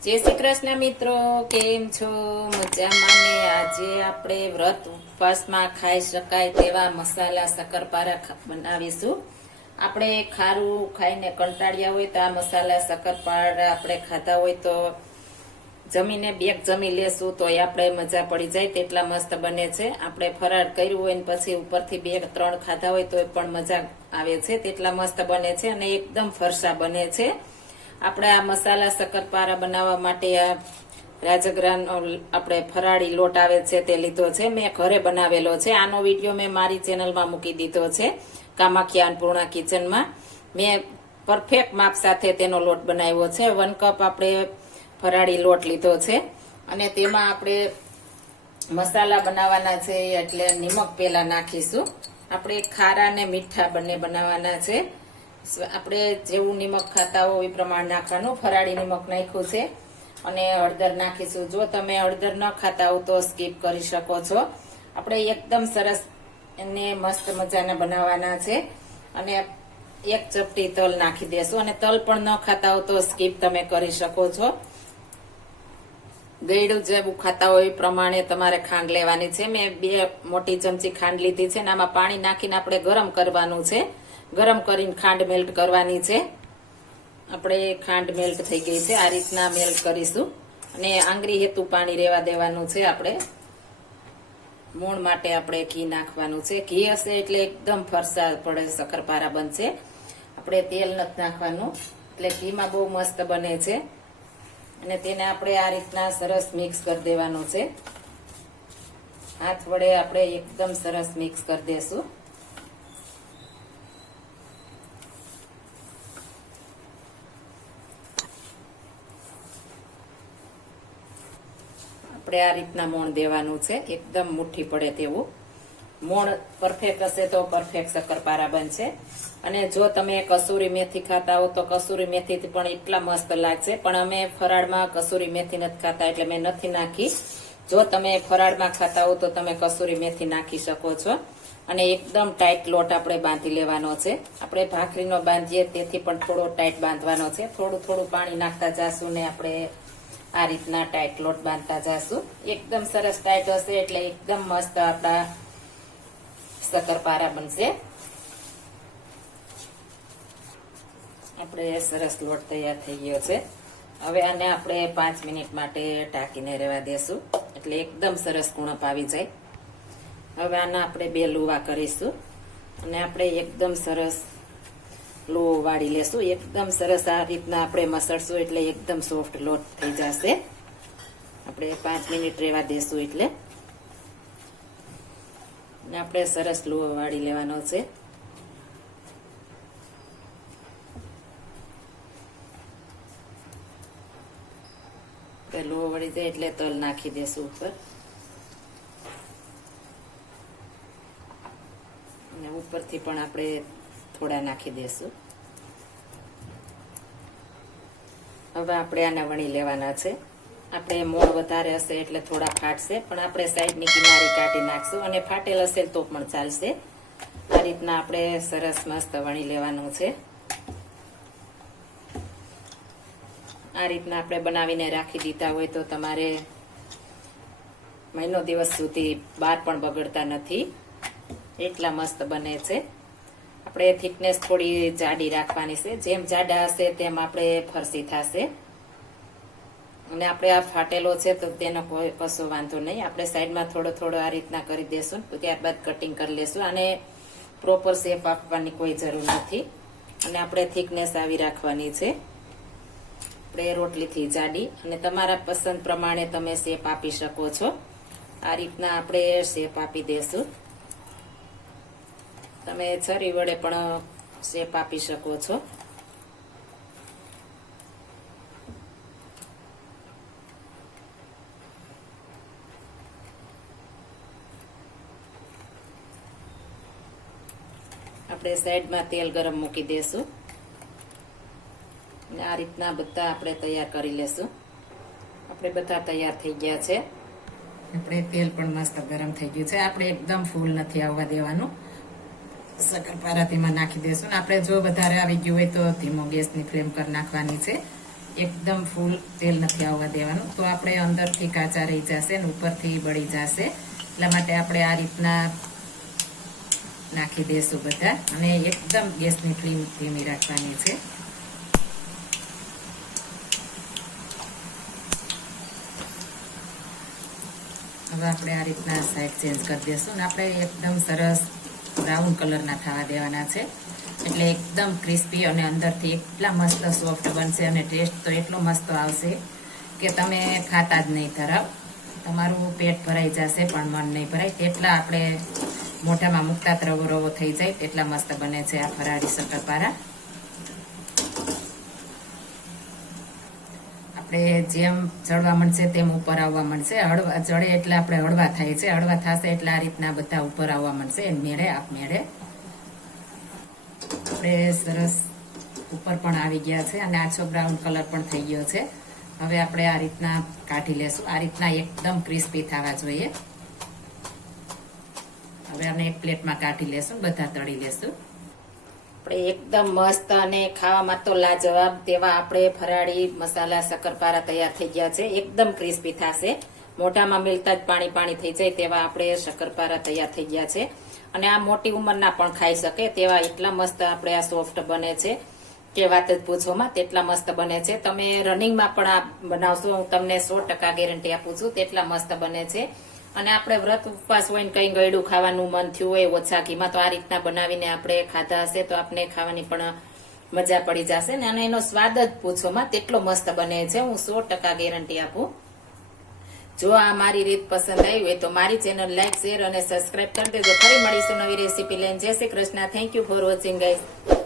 જય શ્રી કૃષ્ણ મિત્રો, કેમ છો? મજામાં ને? આજે આપણે વ્રત ઉપવાસમાં ખાઈ શકાય તેવા મસાલા શક્કરપારા બનાવીશું. આપણે ખારું ખાઈને કંટાળ્યા હોય તો આ મસાલા શક્કરપારા આપણે ખાધા હોય તો જમીને બેગ જમી લેશું તો આપણે મજા પડી જાય તેટલા મસ્ત બને છે. આપણે ફરાળ કર્યું હોય ને પછી ઉપરથી બે ત્રણ ખાધા હોય તો પણ મજા આવે છે, તેટલા મસ્ત બને છે અને એકદમ ફરસા બને છે. આપણે આ મસાલા શક્કરપારા બનાવવા માટે આ રાજગરાનો આપણે ફરાળી લોટ આવે છે તે લીધો છે. મેં ઘરે બનાવેલો છે. આનો વીડિયો મેં મારી ચેનલમાં મૂકી દીધો છે, કામાખ્યા અન્નપૂર્ણા કિચનમાં. મેં પરફેક્ટ માપ સાથે તેનો લોટ બનાવ્યો છે. વન કપ આપણે ફરાળી લોટ લીધો છે. અને તેમાં આપણે મસાલા બનાવવાના છે એટલે નિમક પહેલાં નાખીશું. આપણે ખારા ને મીઠા બંને બનાવવાના છે. આપણે જેવું નિમક ખાતા હોય એ પ્રમાણે નાખવાનું. ફરાળી નિમક નાખ્યું છે. અને હળદર નાખીશું. જો તમે હળદર ન ખાતા હો તો સ્કીપ કરી શકો છો. આપણે એકદમ સરસ એને મસ્ત મજાના બનાવવાના છે. અને એક ચપટી તલ નાખી દેશું. અને તલ પણ ન ખાતા હો તો સ્કીપ તમે કરી શકો છો. ગળ્યું જેવું ખાતા હોય એ પ્રમાણે તમારે ખાંડ લેવાની છે. મેં બે મોટી ચમચી ખાંડ લીધી છે અને આમાં પાણી નાખીને આપણે ગરમ કરવાનું છે. ગરમ કરીને ખાંડ મેલ્ટ કરવાની છે. આપણે ખાંડ મેલ્ટ થઈ ગઈ છે. આ રીતના મેલ્ટ કરીશું. અને આંગળી હેતુ પાણી રેવા દેવાનું છે આપણે. મૂળ માટે આપણે ઘી નાખવાનું છે. ઘી હશે એટલે એકદમ ફરસા પડે, શક્કરપારા બનશે. આપણે તેલ નથી નાખવાનું. એટલે ઘીમાં બહુ મસ્ત બને છે. અને તેને આપણે આ રીતના સરસ મિક્સ કરી દેવાનું છે. હાથ વડે આપણે એકદમ સરસ મિક્સ કરી દેશું. આપણે આ રીતના મોણ દેવાનું છે. એકદમ મુઠ્ઠી પડે તેવું. મોણ પરફેક્ટ હશે તો પરફેક્ટ શક્કરપારા બનશે. અને જો તમે કસૂરી મેથી ખાતા હો તો કસૂરી મેથીથી પણ એટલા મસ્ત લાગશે. પણ અમે ફરાળમાં કસૂરી મેથી નથી ખાતા, એટલે મેં નથી નાખી. જો તમે ફરાળમાં ખાતા હો તો તમે કસૂરી મેથી નાખી શકો છો. અને એકદમ ટાઈટ લોટ આપણે બાંધી લેવાનો છે. આપણે ભાખરીનો બાંધીએ, તેથી પણ થોડો ટાઈટ બાંધવાનો છે. થોડું થોડું પાણી નાખતા જાશું ને આપણે આ રીતના ટાઈટ લોટ બાંધતા જશું. એકદમ સરસ ટાઈટ હશે એટલે એકદમ મસ્ત આપણા શક્કરપારા બનશે. આપણે સરસ લોટ તૈયાર થઈ ગયો છે. હવે આને આપણે પાંચ મિનિટ માટે ઢાંકીને રહેવા દેશું. એટલે એકદમ સરસ કુણપ આવી જાય. હવે આના આપણે બે લુવા કરીશું. અને આપણે એકદમ સરસ લોહો વાળી લેશું. એકદમ સરસ આ રીતના આપણે મસળશું એટલે એકદમ સોફ્ટ લોટ થઈ જશે. આપણે પાંચ મિનિટ રહેવા દેશું એટલે. ને આપણે સરસ લોહો વાળી લેવાનો છે. લોહ વળી જાય એટલે તલ નાખી દેશું ઉપર. અને ઉપરથી પણ આપણે થોડા નાખી દેશું. હવે આપણે આને વણી લેવાના છે. આપણે મોણ વધારે હશે એટલે થોડા ફાટશે, પણ આપણે સાઈડની કિનારી કાઢી નાખશું અને ફાટેલ હશે તો પણ ચાલશે. આ રીતના આપણે સરસ મસ્ત વણી લેવાનું છે. આ રીતના આપણે બનાવીને રાખી દીધા હોય તો તમારે મહિનો દિવસ સુધી બાર પણ બગડતા નથી. એટલા મસ્ત બને છે. આપણે થિકનેસ થોડી જાડી રાખવાની છે. જેમ જાડા હશે તેમ આપણે ફરસી થશે. અને આપણે આ ફાટેલો છે તો તેનો કોઈ કશો વાંધો નહીં. આપણે સાઈડમાં થોડો થોડો આ રીતના કરી દેશું ત્યારબાદ કટિંગ કરી લેશું. અને પ્રોપર શેપ આપવાની કોઈ જરૂર નથી. અને આપણે થિકનેસ આવી રાખવાની છે. આપણે રોટલીથી જાડી અને તમારા પસંદ પ્રમાણે તમે શેપ આપી શકો છો. આ રીતના આપણે શેપ આપી દેશું. તમે છરી વડે પણ શેપ આપી શકો છો. આપણે સાઈડમાં તેલ ગરમ મૂકી દેશું. અને આ રીતના બધા આપણે તૈયાર કરી લેશું. આપણે બધા તૈયાર થઈ ગયા છે. આપણે તેલ પણ મસ્ત ગરમ થઈ ગયું છે. આપણે એકદમ ફૂલ નથી આવવા દેવાનું. શક્કરપારા તેમાં નાખી દઈશું આપણે જો વધારે આવી ગયું હોય તો ધીમો ગેસની ફ્લેમ કરી નાખવાની છે. એકદમ ફૂલ તેલ નથી આવવા દેવાનું. તો આપણે અંદરથી કાચા રહી જશે ને ઉપરથી બળી જશે. એટલા માટે આપણે આ રીતના નાખી દઈશું બધા. અને એકદમ ગેસની ફ્લેમ ધીમી રાખવાની છે. હવે આપણે આ રીતના સાઈડ ચેન્જ કરી દઈશું ને આપણે એકદમ સરસ બ્રાઉન કલરના થવા દેવાના છે. એટલે એકદમ ક્રિસ્પી અને અંદરથી એટલા મસ્ત સોફ્ટ બનશે અને ટેસ્ટ તો એટલો મસ્ત આવશે કે તમે ખાતા જ નહીં ધરાવ તમારું પેટ ભરાઈ જશે પણ મન નહીં ભરાય. તેટલા આપણે મોઢામાં મૂકતા રવો રવો થઈ જાય, તેટલા મસ્ત બને છે આ ફરાળી શક્કરપારા આપણે જેમ ચડવા મળશે તેમ ઉપર આવવા મળશે. હળવા, ચડે એટલે આપણે હળવા થાય છે. હળવા થશે એટલે આ રીતના બધા ઉપર આવવા મળશે. એમ મેળે આપમેળે આપણે સરસ ઉપર પણ આવી ગયા છે અને આછો બ્રાઉન કલર પણ થઈ ગયો છે. હવે આપણે આ રીતના કાઢી લેશું. આ રીતના એકદમ ક્રિસ્પી થવા જોઈએ. હવે આને એક પ્લેટમાં કાઢી લેશું. બધા તળી લેશું. આપણે એકદમ મસ્ત અને ખાવામાં તો લાજવાબ તેવા આપણે ફરાળી મસાલા શક્કરપારા તૈયાર થઈ ગયા છે. એકદમ ક્રિસ્પી થશે. મોઢામાં મિલતા જ પાણી પાણી થઈ જાય તેવા આપણે શક્કરપારા તૈયાર થઈ ગયા છે. અને આ મોટી ઉંમરના પણ ખાઈ શકે તેવા એટલા મસ્ત આપણે આ સોફ્ટ બને છે કે વાત જ પૂછોમાં તેટલા મસ્ત બને છે. તમે રનિંગમાં પણ આ બનાવશો, હું તમને સો ટકા ગેરંટી આપું છું, તેટલા મસ્ત બને છે. અને આપણે વ્રત ઉપવાસ હોય ને કંઈ ગળ્યું ખાવાનું મન થયું હોય ઓછા ઘીમાં તો આ રીતના બનાવીને આપણે ખાધા હશે, તો આપણે ખાવાની પણ મજા પડી જશે ને. અને એનો સ્વાદ જ પૂછોમાં, તેટલો મસ્ત બને છે. હું સો ટકા ગેરંટી આપું. જો આ મારી રીત પસંદ આવી હોય તો મારી ચેનલ લાઈક, શેર અને સબસ્ક્રાઇબ કરી દેજો. ફરી મળીશું નવી રેસીપી લઈને. જય Shri Krishna. Thank you for watching guys